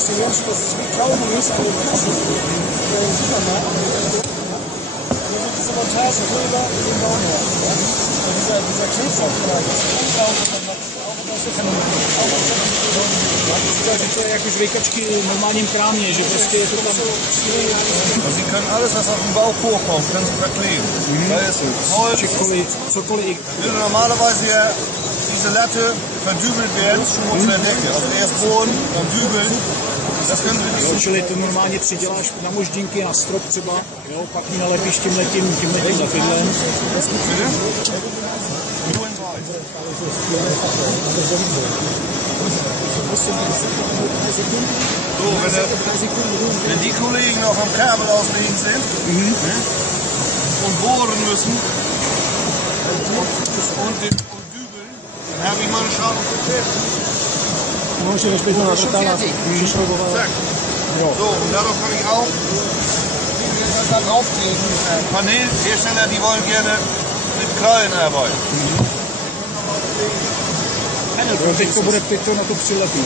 dass die Menschen, dass es wie Kaugummi ist, an den Kassen im Supermarkt. Hier sind diese Montagekleber in den Baumarkt. Ja? Dieser Klebeauftrag, das ist unglaublich. To je jako žvejkačky v normálním krámě, že prostě je to tam... Also Sie können alles, was auf dem Bauch hochkommt, können Sie verkleben. Da ist Holz. Cokoliv. Würde normalerweise ja diese Latte verdübelt werden von der Decke. Also erst Boden, dann dübeln. Das können Sie nicht. Čili to normálně přiděláš na moždinky, na strop třeba, jo, pak ji nalepíš tímhletím lepidlem. Nur in Weiß. So, wenn die Kollegen noch am Kabel auslegen sind und bohren müssen und dübeln, dann habe ich meine Schrauben verkehrt. Zack. So, und darauf kann ich auch Da draufkleben. Panelhersteller, die wollen gerne mit Krallen arbeiten. Teď to na to přilepí.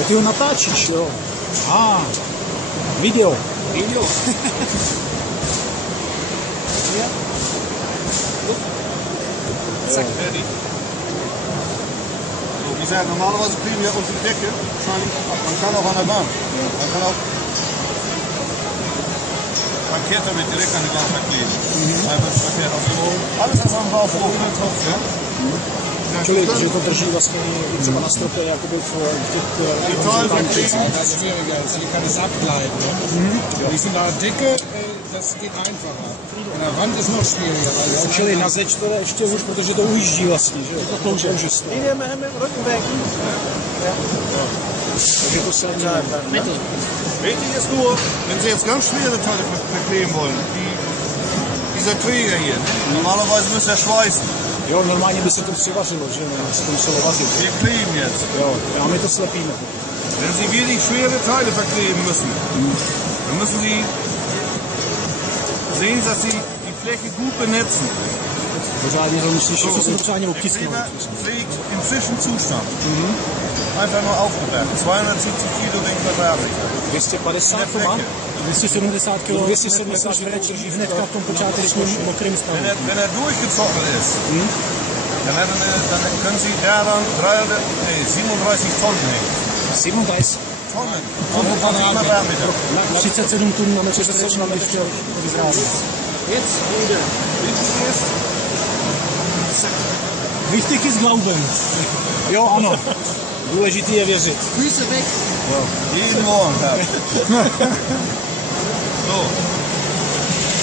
A ty ho natáčíš, jo? Video. Zack, fertig. So, wie gesagt, normalerweise kleben wir unter die Decke. Wahrscheinlich, man kann auch an der Wand. Man kann auch verkehrt damit direkt an die Wand verkleben. Einfach verkehrt. Alles, was am Bauch hochkommt. Ja? Čili, že to drží vlastně i třeba na stropě, jakoby v těch... Das ist schwieriger, hier kann es abgleiten. Ne? Die sind da dicke, das geht einfacher. An der Wand ist noch schwieriger. Čili na zeď to je ještě hůř, protože to ujíždí vlastně, že jo? To klouže. Takže to se Wichtig ist nur, wenn Sie jetzt ganz schwere Teile verkleben wollen, dieser Träger hier, normalerweise müsst ihr schweißen. Jo, normálně by se to přivařilo, že jo, se to muselo vařit. Wir kleben jetzt. Jo, a my to slepíme. Wenn Sie wirklich schwere Teile verkleben müssen, dann müssen Sie sehen, dass Sie die Fläche gut benetzen. Pořádně to musíš pořádně Der obtisknout. Kleber fliegt im Zwischenzustand. Einfach nur aufgewärmt. 270 Kilo den Quadratmeter. 250 to má? 270 kg, 270 čtvereční hnedka v tom počátečním mokrým stavu. Wenn er durchgezogen ist, dann können Sie daran 37 Tonnen hängen. 37. Tonnen. 25 Quadratmeter. 37 tun na metr čtvereční chtěl vyzrávit. Wichtig ist Glauben. Jo, ano. Důležitý je věřit. Füße weg. Jeden Morgen. So.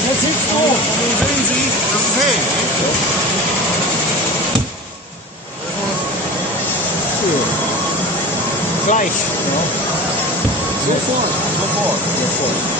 Jetzt sitzt du. Und sehen Sie, das ist hell. Gleich. Sofort. Sofort.